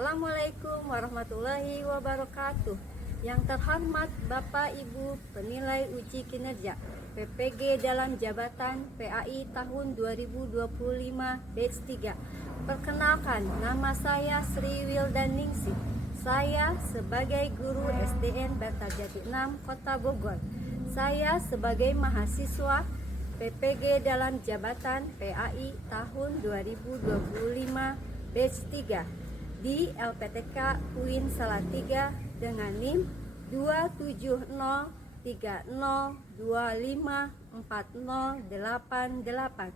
Assalamualaikum warahmatullahi wabarakatuh. Yang terhormat Bapak Ibu penilai uji kinerja PPG dalam jabatan PAI tahun 2025 batch 3. Perkenalkan, nama saya Sri Wildaningsih. Saya sebagai guru SDN Bantarjati 6 Kota Bogor. Saya sebagai mahasiswa PPG dalam jabatan PAI tahun 2025 batch 3 di LPTK UIN Salatiga dengan NIM 27030254088.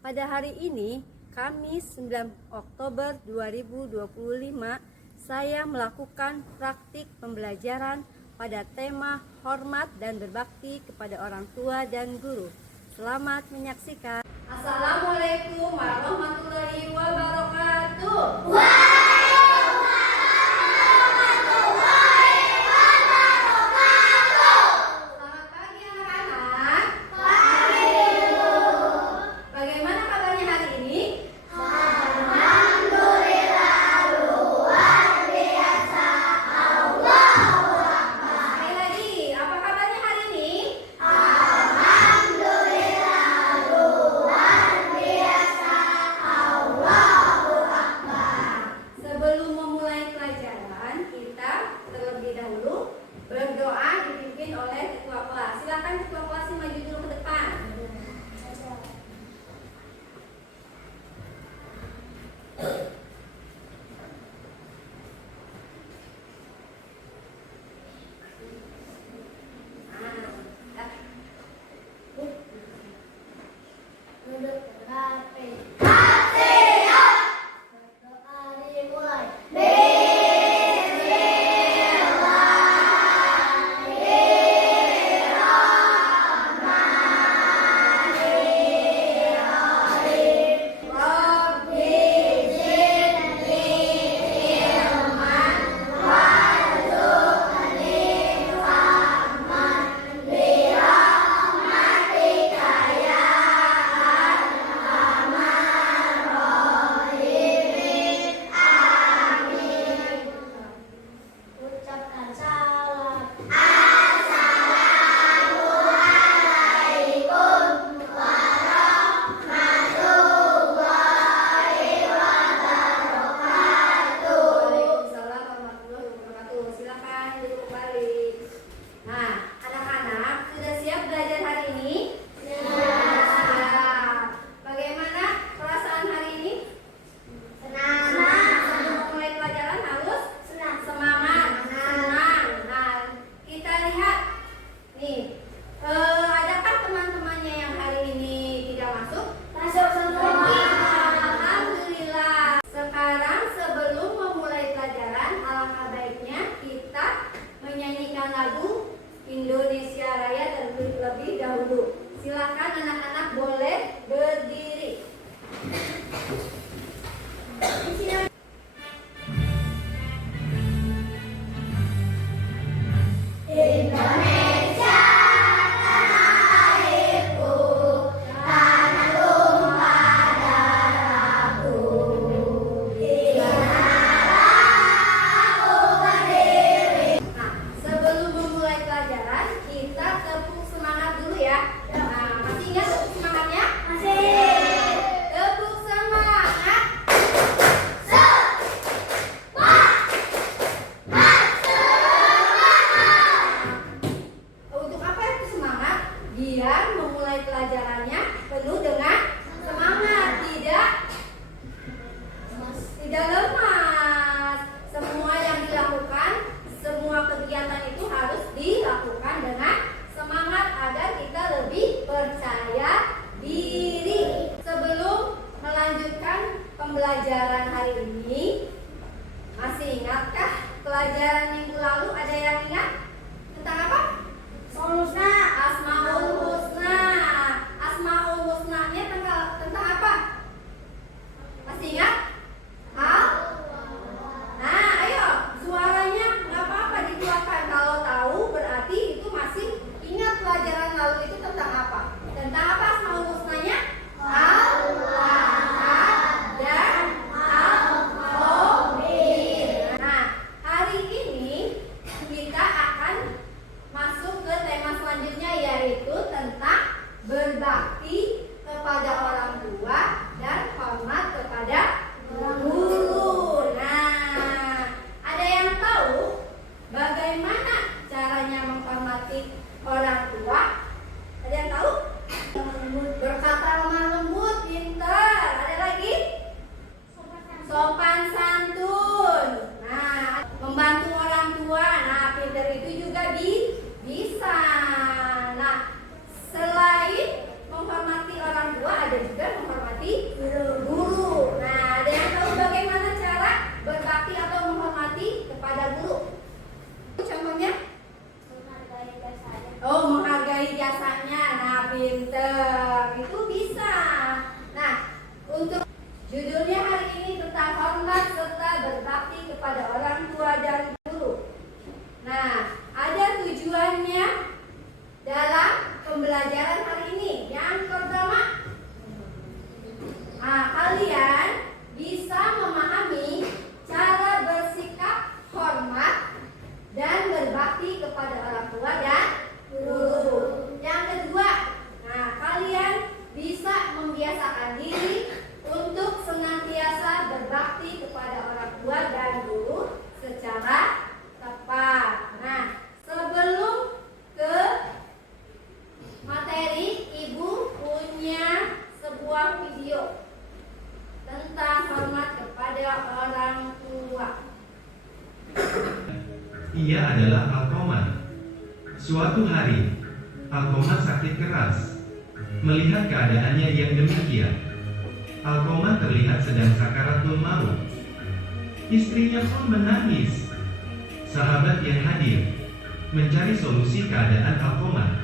Pada hari ini, Kamis 9 Oktober 2025, saya melakukan praktik pembelajaran pada tema hormat dan berbakti kepada orang tua dan guru. Selamat menyaksikan. Assalamualaikum warahmatullahi wabarakatuh. Berdoa dipimpin oleh ketua kelas. Silakan ketua kelas maju dulu ke depan. Duduk rapi. Lagu Indonesia Raya terlebih dahulu. Silakan anak-anak boleh berdiri. Kita tepuk semangat dulu ya. Masih ingat tepuk semangatnya? Masih. Berkata lemah lembut, pintar. Ada lagi? Sopan santun. Nah, membantu orang tua. Nah, pintar itu juga bisa. Nah, selain menghormati orang tua, ada juga menghormati guru. Nah, ada yang tahu bagaimana cara berbakti atau menghormati kepada guru? Contohnya? Menghargai jasanya. Nah, pinter. Itu bisa. Nah, untuk judulnya hari ini tentang hormat serta berbakti kepada orang tua dan guru. Nah, ada tujuannya dalam pembelajaran hari ini. Yang pertama, kalian bisa memahami cara bersikap hormat dan berbakti kepada orang tua dan guru. Yang kedua, kalian bisa membiasakan diri untuk senantiasa berbakti kepada orang tua dan guru secara tepat. Nah, sebelum ke materi, Ibu punya sebuah video tentang hormat kepada orang tua. Ia adalah Alkoman. Suatu hari, Alkoman sakit keras. Melihat keadaannya yang demikian, Alkoman terlihat sedang sakaratul maut. Istrinya pun menangis. Sahabat yang hadir mencari solusi keadaan Alkoman.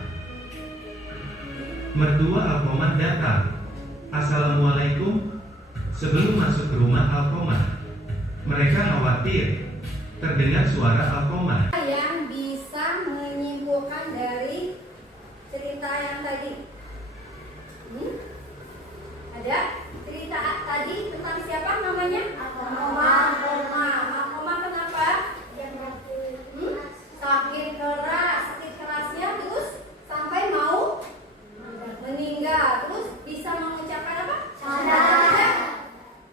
Mertua Alkoman datang. Assalamualaikum. Sebelum masuk ke rumah Alkoman, mereka khawatir terdengar suara Alkoman. Yang bisa menyimpulkan dari cerita yang tadi? Ada cerita tadi tentang siapa namanya? Alkoma kenapa? Sakit keras. Sakit kerasnya terus sampai mau meninggal. Terus bisa mengucapkan apa?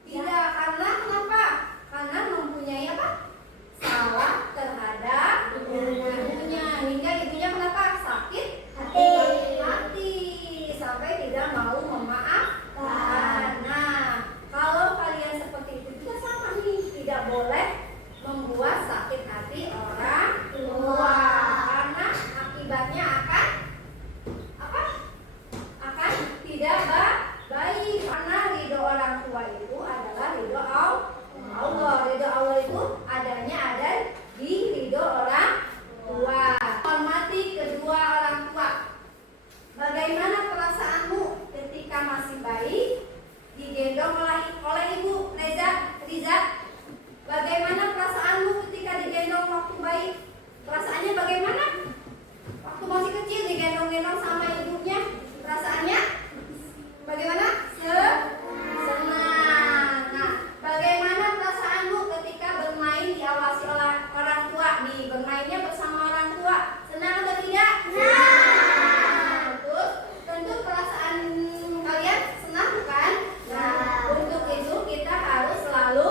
Tidak, karena kenapa? Karena mempunyai apa? Salah terhadap ibunya. Hingga ibunya kenapa? Sakit hati sampai tidak mau memaafkan. Nah, kalau kalian seperti itu juga sama nih, tidak boleh membuat sakit hati orang tua, karena akibatnya akan apa? Akan tidak baik. Karena ridho orang tua itu adalah ridho Allah. Ridho Allah itu ada di ridho orang tua. Hormati kedua orang tua. Bagaimana perasaanmu ketika masih bayi digendong oleh ibu? Riza, bagaimana perasaanmu ketika digendong waktu bayi? Perasaannya bagaimana? Waktu masih kecil digendong-gendong sama ibunya, perasaannya bagaimana? Senang. Nah, bagaimana perasaanmu ketika bermain diawasi oleh orang tua? Nih, bermainnya bersama orang tua. Senang atau tidak? Terus, tentu perasaan kalian senang bukan? Nah, untuk itu kita harus selalu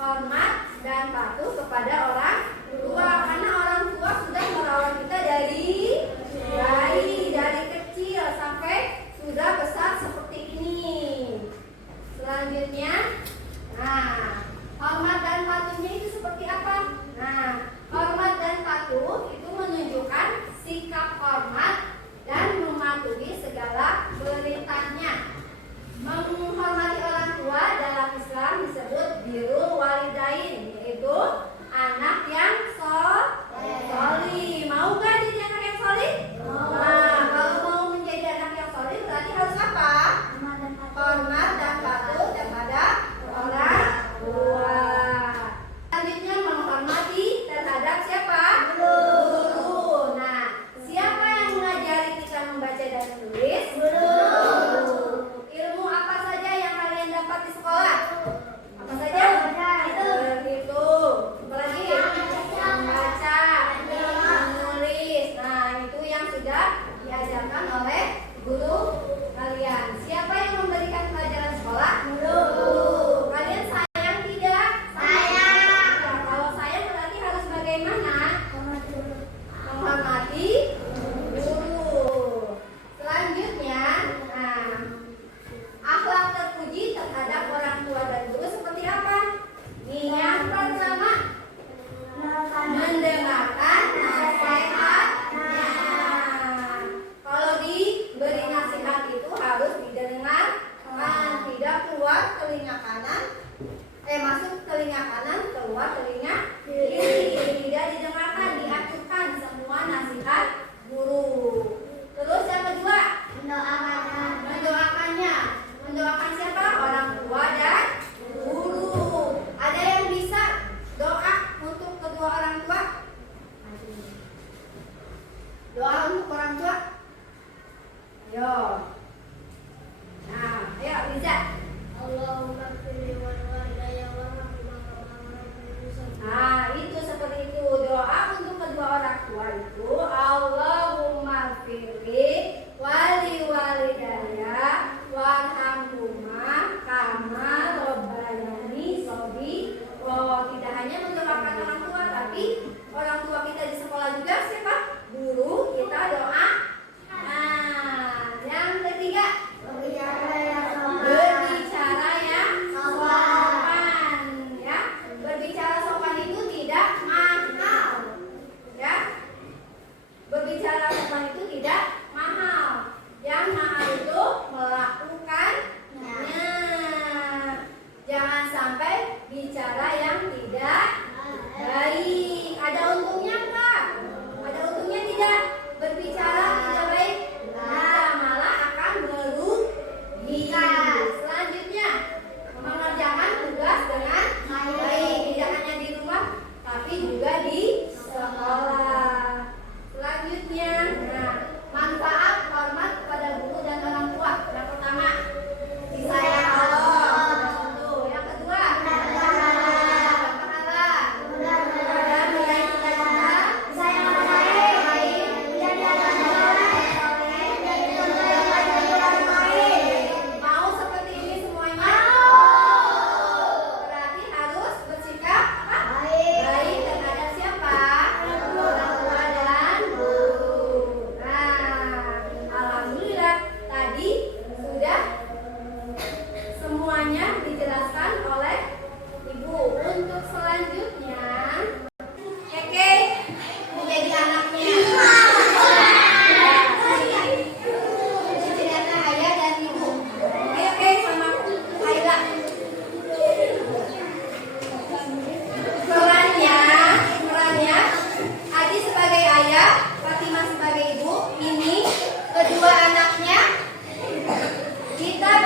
hormat dan patuh kepada orang tua, karena orang tua sudah merawat kita dari bayi, dari kecil sampai sudah besar seperti ini. Selanjutnya, hormat dan patuhnya itu seperti apa? Hormat dan patuh itu menunjukkan sikap hormat dan mematuhi segala perintahnya. Menghormati orang tua dalam Islam disebut birrul walidain, yaitu anak yang solih. Mau gak jadi anak yang solih? Nah, kalau mau menjadi anak yang solih berarti harus apa? Hormat dan patuh kepada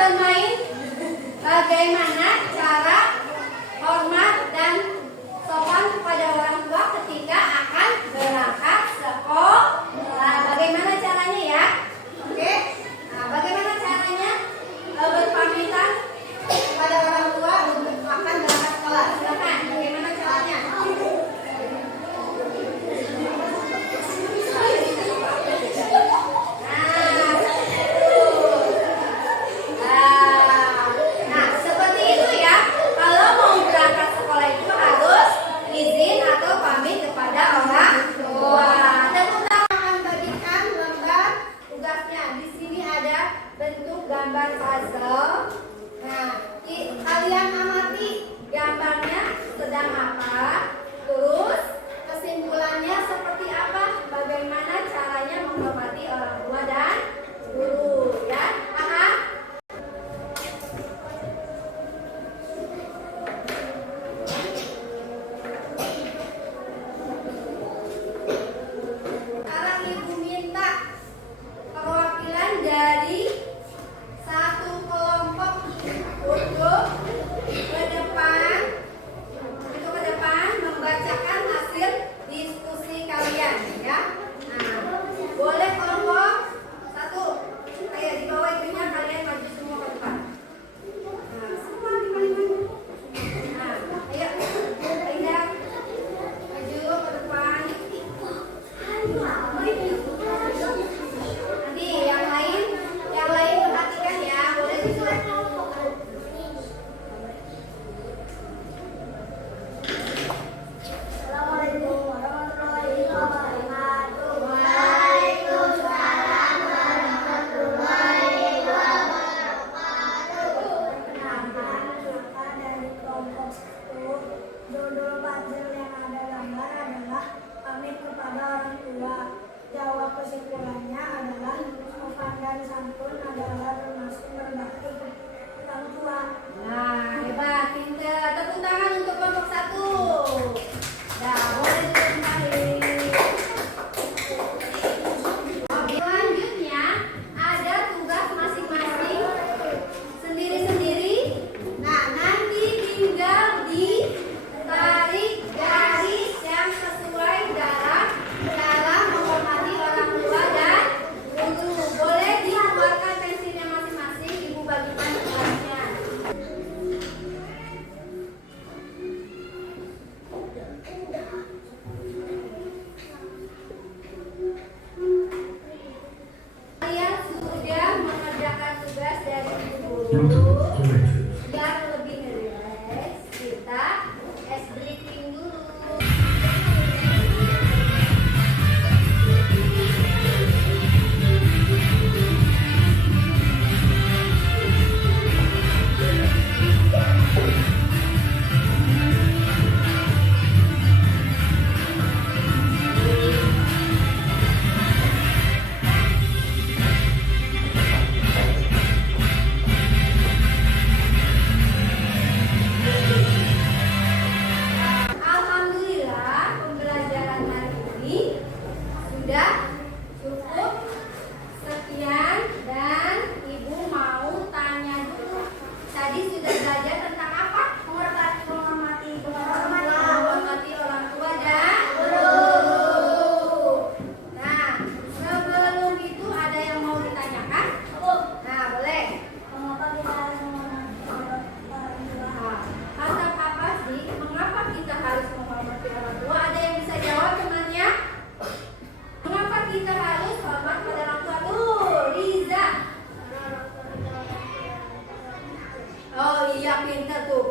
bermain bagaimana cara hormat dan sopan kepada orang tua ketika akan berangkat sekolah. Bagaimana caranya ya? Oke. Nah, bagaimana caranya berpamitan kepada orang tua untuk akan berangkat sekolah? Silakan. Bagaimana caranya? Nah, seperti itu ya. Kalau mau berangkat sekolah itu harus izin atau pamit kepada orang tua. Dan kita akan bagikan lembar tugasnya. Di sini ada bentuk gambar puzzle. Nah, kalian amati gambarnya sedang apa, terus kesimpulannya seperti apa, bagaimana caranya menghormati orang tua dan guru, ya. Aha. Sekarang Ibu minta perwakilan dari satu kelompok untuk ke depan membacakan hasil diskusi kalian, ya. Nah, boleh kelompok satu, kayak di bawah itunya kalian maju semua ke depan. Nah, semua di mana? Nah, ayo, Indah, maju ke depan. Nanti yang lain perhatikan ya, boleh disuruh. Assalamualaikum warahmatullahi wabarakatuh. Waalaikumsalam warahmatullahi wabarakatuh. Maka dari kelompok 1, judul puzzle yang ada gambar adalah pamit kepada orang tua. Jawab kesimpulannya adalah sopan dan santun adalah termasuk berbakti kepada orang tua. Nah, hebat, pintar. Tepuk tangan untuk kelompok 1. Nah, boleh duduk kembali. Oke, selanjutnya ada tugas masing-masing sendiri-sendiri. Nah, nanti tinggal ditarik garis yang sesuai dalam menghormati orang tua dan guru. Boleh dikeluarkan pensilnya masing-masing, Ibu bagikan tugasnya. Kalian sudah mengerjakan tugas dari guru. Biar lebih rileks, kita ice breaking dulu. Alhamdulillah, pembelajaran hari ini sudah cukup sekian dan Ibu mau tanya dulu. Tadi sudah belajar tentang apa? Menghormati orang tua dan guru. Nah, sebelum itu ada yang mau ditanyakan? Nah, boleh. Mengapa kita harus menghormati orang tua? Kata apa sih? Mengapa kita harus menghormati orang tua? Ada yang bisa jawab temannya? Mengapa kita harus hormat pada orang tua? Tuh, Riza. Oh iya, pintar tuh.